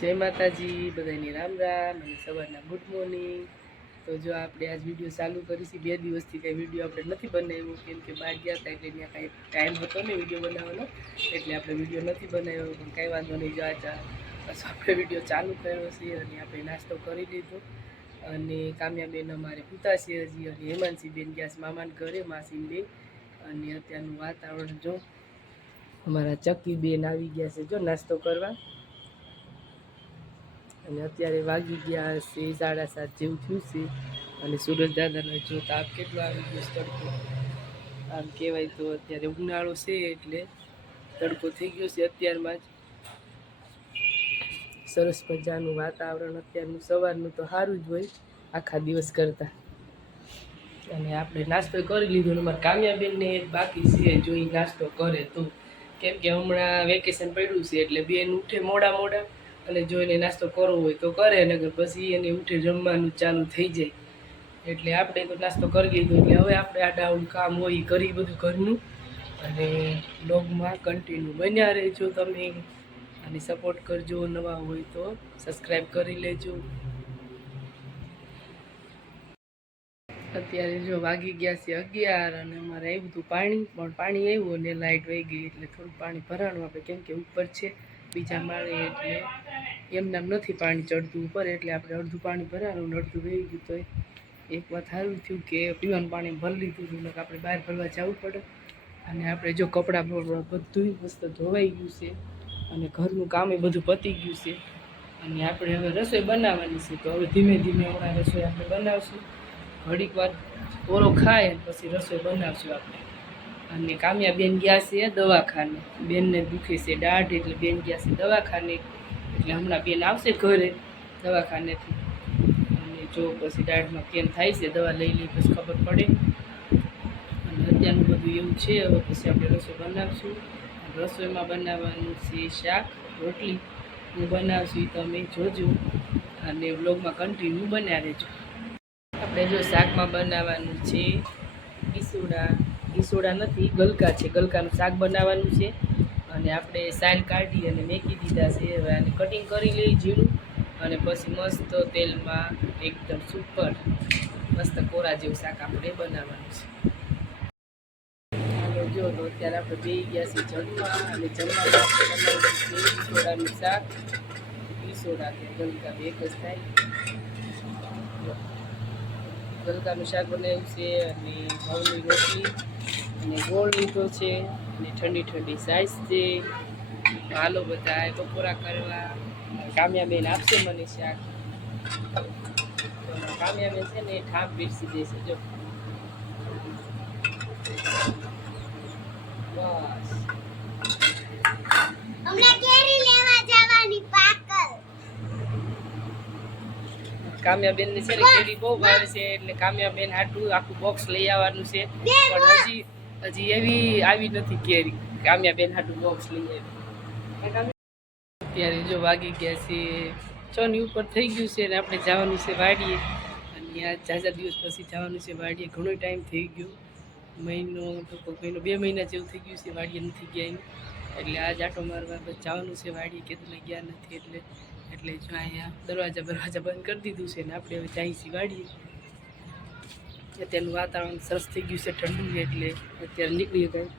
જય માતાજી બધાની રામ રામ અને સવારના ગુડ મોર્નિંગ. તો જો આપણે આજ વીડિયો ચાલુ કરીશું, બે દિવસથી કંઈ વીડિયો આપણે નથી બનાવ્યો, કેમ કે બહાર ગયા હતા એટલે ત્યાં કાંઈ ટાઈમ હતો ને વીડિયો બનાવવાનો, એટલે આપણે વીડિયો નથી બનાવ્યો, પણ કાંઈ વાંધો નહીં, જો આ બસ આપણે વીડિયો ચાલુ કર્યો છે અને આપણે નાસ્તો કરી લીધો. અને કામ્યાબેન અમારે પૂતા હજી, અને હેમાંસીબેન ગયા છે મામાને ઘરે, માસીનબેન. અને અત્યારનું વાતાવરણ જો અમારા ચક્કીબેન આવી ગયા છે, જો નાસ્તો કરવા. અને અત્યારે વાગી ગયા છે, સાડા સાત જેવું થયું છે. અને સુરજ દાદાનો જો તાપ કેટલો આવી ગયો તડકો. આમ કહેવાય તો અત્યારે ઉનાળો છે એટલે તડકો થઈ ગયો છે અત્યારમાં જ. સરસ મજાનું વાતાવરણ અત્યારનું, સવારનું તો સારું જ હોય, આખા દિવસ કરતાં. અને આપણે નાસ્તો કરી લીધો અમારા કામ્યાબેનને બાકી છે, જો એ નાસ્તો કરે તો. કેમ કે હમણાં વેકેશન પડ્યું છે એટલે બેન ઉઠે મોડા મોડા. અને જો એને નાસ્તો કરવો હોય તો કરે નગર પછી એને ઉઠે જમવાનું ચાલુ થઈ જાય. એટલે આપણે તો નાસ્તો કરી લીધો, એટલે હવે આપણે આ કામ હોય ઈ કરી બધું ઘરનું. અને બ્લોગમાં કન્ટિન્યુ બન્યા રહેજો તમે. અને સપોર્ટ કરજો નવા હોય તો સબસ્ક્રાઈબ કરી લેજો. અત્યારે જો વાગી ગયા છે અગિયાર અને અમારે આવ્યું હતું પાણી, પણ પાણી આવ્યું અને લાઇટ વહી ગઈ એટલે થોડું પાણી ભરાણું આપણે કેમ કે ઉપર છે. બીજા માળે એટલે એમનામ નથી પાણી ચડતું ઉપર એટલે આપણે અડધું પાણી ભરાયું અડધું વહી ગયું તો એક વાત સારું થયું કે પીવાનું પાણી ભરી લીધું હતું આપણે બહાર ભરવા જવું પડે. અને આપણે જો કપડાં ભરવા બધું મસ્ત ધોવાઈ ગયું છે અને ઘરનું કામ એ બધું પતી ગયું છે. અને આપણે હવે રસોઈ બનાવવાની છે, તો હવે ધીમે ધીમે હમણાં રસોઈ આપણે બનાવશું. ઘડીક વાર ઓરો ખાય પછી રસોઈ બનાવશું આપણે. અને કામ્યા બેન ગયા છે દવાખાને. બેનને દુખે છે દાઢ, એટલે બેન ગયા છે દવાખાને. એટલે હમણાં બેન આવશે ઘરે દવાખાનેથી. અને જો પછી દાઢમાં કેમ થાય છે, દવા લઈ લઈ પછી ખબર પડે. અને અત્યારનું બધું એવું છે, હવે પછી આપણે રસોઈ બનાવશું. રસોઈમાં બનાવવાનું છે શાક, રોટલી. હું બનાવશું એ તમે જોજો. અને વ્લોગમાં કન્ટિન્યુ બનાવે છો આપણે જો શાકમાં બનાવવાનું છે, ઈસોડા. ઈસોડા નથી, ગલકા છે. ગલકાનું શાક બનાવવાનું છે. અને આપણે સાલ કાઢી અને મેકી દીધા છે. હવે આને કટિંગ કરી લઈ ઝીણું અને પછી મસ્ત તેલમાં એકદમ સુપર મસ્ત કોરા જેવું શાક આપણે બનાવવાનું છે. જો તો અત્યારે આપણે બે ગયા છીએ જમવા અને જમવામાં ઈસોડાનું શાક. ઈસોડા કે ગલકા બે જ થાય. ગલકાનું શાક બનાવ્યું છે અને ઘઉંની રોટલી અને ગોળ લીધો છે અને ઠંડી ઠંડી સાઈઝ છે. હાલો બધા બપોરા કરવા. કામ્યાબેન આપશે મને શાક. કામ્યાબેન છે ને ઠાપ બેસી દેશે, જો. બસ લેવા જવાની પાકલ કામ્યાબેન ને છે ને કેરી બહુ ભાવે છે, એટલે કામ્યાબેન હાટું આખું બોક્સ લઈ આવવાનું છે. પણ હજી હજી એવી આવી નથી કેરી. કામ્યાબેન હાટું બોક્સ લઈ આવી. અત્યારે જો વાગી ગયા છે છ ની ઉપર થઈ ગયું છે અને આપણે જવાનું છે વાડીએ. અને આ ચાર દિવસ પછી જવાનું છે વાડીએ. ઘણો ટાઈમ થઈ ગયો. મહિનો, ટૂંકો મહિનો, બે મહિના જેવું થઈ ગયું છે, વાડીએ નથી ગયા. એટલે આજ આટો મારવા જવાનું છે વાડીએ કીધું ગયા નથી એટલે એટલે જો અહીંયા દરવાજા બરવાજા બંધ કરી દીધું છે ને આપણે હવે જાય છીએ વાડીએ અત્યારનું વાતાવરણ સરસ થઈ ગયું છે ઠંડુ એટલે અત્યારે નીકળીએ કંઈ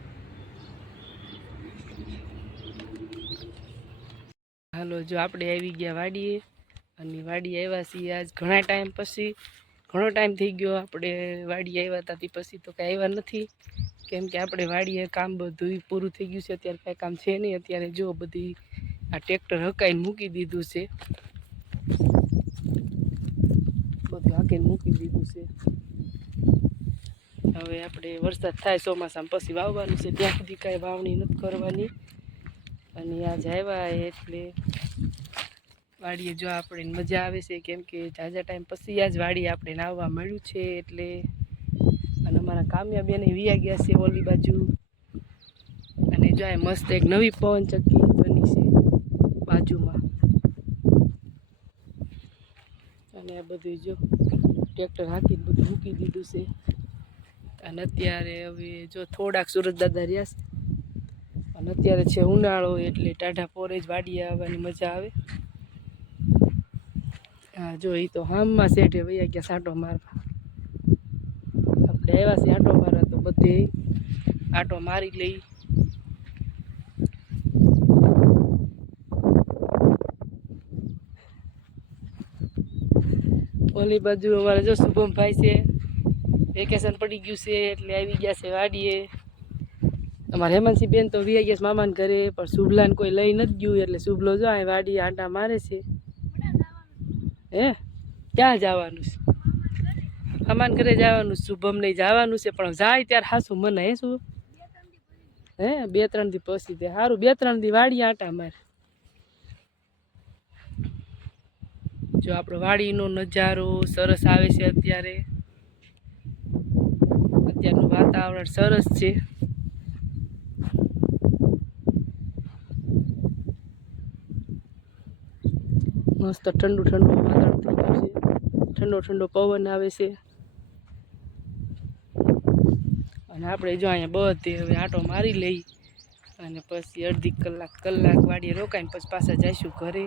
હાલો, જો આપણે આવી ગયા વાડીએ અને વાડી આવ્યા છીએ આજ ઘણા ટાઈમ પછી. ઘણો ટાઈમ થઈ ગયો આપણે વાડી આવ્યા હતા પછી તો કાંઈ આવ્યા નથી. કેમ કે આપણે વાડીએ કામ બધું પૂરું થઈ ગયું છે, અત્યારે કાંઈ કામ છે નહીં. અત્યારે જો બધી આ ટ્રેક્ટર હકાઈને મૂકી દીધું છે. બધું હાકીને મૂકી દીધું છે. હવે આપણે વરસાદ થાય ચોમાસામાં પછી વાવવાનું છે. ત્યાં સુધી કાંઈ વાવણી નથી કરવાની. અને આજ આવ્યા એટલે વાડીએ જો આપણે મજા આવે છે. કેમ કે ઝાઝા ટાઈમ પછી આજ વાડીએ આપણે નાવવા મળ્યું છે એટલે અને અમારા કામ્યા બેને વિયા ગયા છે ઓલી બાજુ. અને જો આ મસ્ત એક નવી પવન ચક્કી બાજુમાં. અને આ બધું જો ટ્રેક્ટર હાંકીને બધું મૂકી દીધું છે. અને અત્યારે હવે જો થોડાક સુરત દાદા રહ્યા છે. અને અત્યારે છે ઉનાળો એટલે ટાઢા પોરે જ વાડીએ આવવાની મજા આવે. હા જો એ તો હામમાં શેઠે વૈયા ગયા સાંટો મારવા. આપણે આવ્યા છે આંટો મારવા તો બધે આંટો મારી લઈ. ઓલી બાજુ અમારે જો શુભમભાઈ છે વેકેશન પડી ગયું છે, એટલે આવી ગયા છે વાડીએ. અમારે હેમાંસી બેન તો વી ગયા મામાને ઘરે, પણ શુભલાને કોઈ લઈ નથી ગયું, એટલે શુભલો જો અહીં વાડીએ આંટા મારે છે. હે? ક્યાં જવાનું છે? અમાન ઘરે જવાનું શુભમ નહીં જવાનું છે, પણ જાય ત્યારે હાસું મને હે શું? હે? બે ત્રણ દી પછી તે સારું બે ત્રણ દી વાડી આંટા મારે. જો આપણો વાડીનો નજારો સરસ આવે છે અત્યારે. અત્યારનું વાતાવરણ સરસ છે. મસ્ત ઠંડુ ઠંડુ વાતાવરણ થઈ ગયું છે. ઠંડો ઠંડો પવન આવે છે. અને આપણે જો અહીંયા બધે હવે આંટો મારી લઈ અને પછી અડધી કલાક કલાક વાડીએ રોકાઈને પછી પાછા જઈશું ઘરે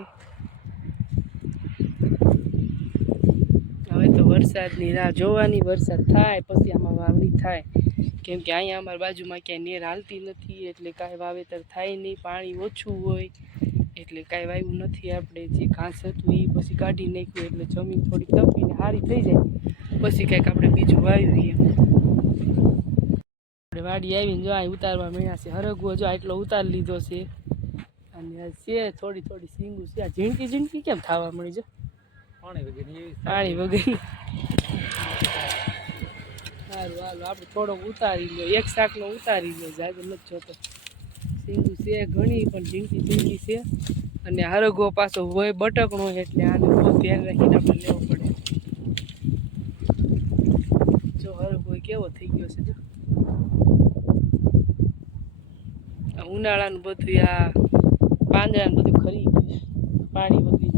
હવે તો વરસાદની રાહ જોવાની, વરસાદ થાય પછી આમાં વાવણી થાય. કેમ કે અહીંયા અમારી બાજુમાં ક્યાંય નેર હાલતી નથી, એટલે કાંઈ વાવેતર થાય નહીં, પાણી ઓછું હોય, એટલે કાંઈ વાવ્યું નથી આપણે. જે ઘાસ હતું એ પછી કાઢી નાખ્યું, એટલે જમીન થોડી તપીને સારી થઈ જાય. પછી કંઈક આપણે બીજું વાવ્યું આપણે વાડી આવીને જો અહીં ઉતારવા મળ્યા છે. હરગવો જો આટલો ઉતાર લીધો છે. અને છે થોડી થોડી સીંગું છે. આ ઝીણકી ઝીણકી કેમ થવા મળી જો પાણી વગેરે પાણી વગર સારું હાલો આપણે થોડોક ઉતારી લો એક શાકનો ઉતારી લો જાગે નથી જોતો. સીંગું છે ઘણી પણ ઝીણકી ઝીણકી છે. અને હરગવો પાછો હોય બટકણો એટલે આને બહુ ધ્યાન રાખીને આપણે લેવો પડે. જો હરગવો કેવો થઈ ગયો છે જો. ઉનાળાનું બધું આ પાંદડાનું બધું ખરી ગયું પાણી વગરી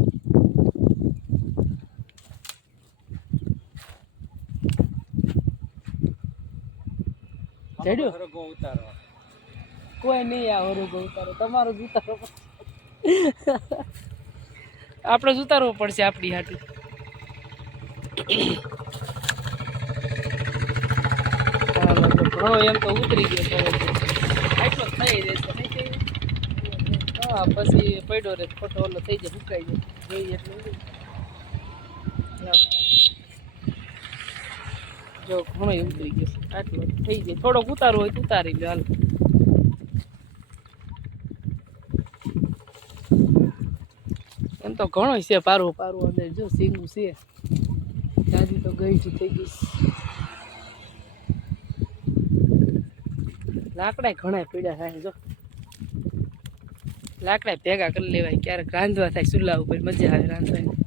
ઉતારો કોઈ નહીં આ હરોગો ઉતારો તમારો જ ઉતારો આપણે જ ઉતારવો પડશે આપણી હાટી. ઘણો એમ તો ઉતરી ગયો. આટલો થઈ જશે નહીં હા પછી પડ્યો રે ખોટો ઓલો થઈ જાય સુકાઈ જાય. જોઈએ એટલે ઉડી. લાવ. જો ઘણો ઉતરી ગયો. આટલો થઈ ગયો. થોડોક ઉતારો હોય તો ઉતારી લો હાલો. એમ તો ઘણો છે પારો પારો અંદર જો સીંગું છે. દાદી તો ગઈ જ થઈ ગઈ. લાકડા ઘણા પીડા થાય જો. લાકડા ભેગા કરી લેવાય. ક્યારેક રાંધવા થાય, ચૂલા ઉપર મજા આવે રાંધવાની.